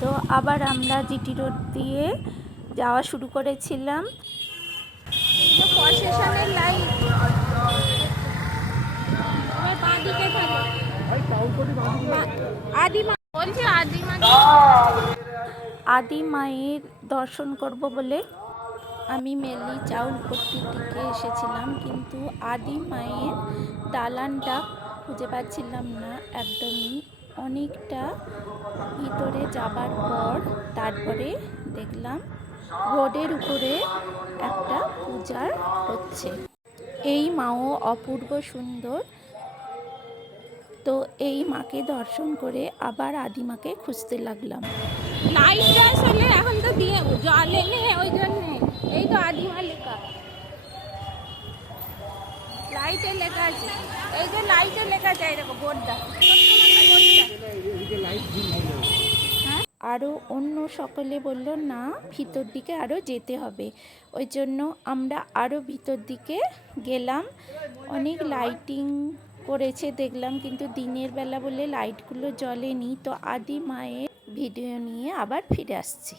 তো আবার আমরা জিটি রোড দিয়ে যাওয়া শুরু করেছিলাম। লাইন। আদি মায়ের দর্শন করব বলে আমি মেনলি চাউলপট্টির দিকে এসেছিলাম কিন্তু আদি মায়ের দালানটা খুঁজে পাচ্ছিলাম না একদমই। অনেকটা ভিতরে যাবার পর তারপরে দেখলাম রোডের উপরে একটা পূজার হচ্ছে। এই মাও অপূর্ব সুন্দর। তো এই মাকে দর্শন করে আবার আদিমাকে খুঁজতে লাগলাম। লাইটটা আসলে এখন তো দিয়ে জলে নেই ওই জন্যে। এই তো আদিমা লেখা। লাইটে লেখা আছে। এই যে লাইটে লেখা আছে এরকম বোর্ডটা। আরও অন্য সকলে বলল, না, ভিতর দিকে আরও যেতে হবে। ওই জন্য আমরা আরও ভিতর দিকে গেলাম। অনেক লাইটিং করেছে, দেখলাম, কিন্তু দিনের বেলা বলে লাইটগুলো জ্বলেনি। তো আদি মায়ের ভিডিও নিয়ে আবার ফিরে আসছি।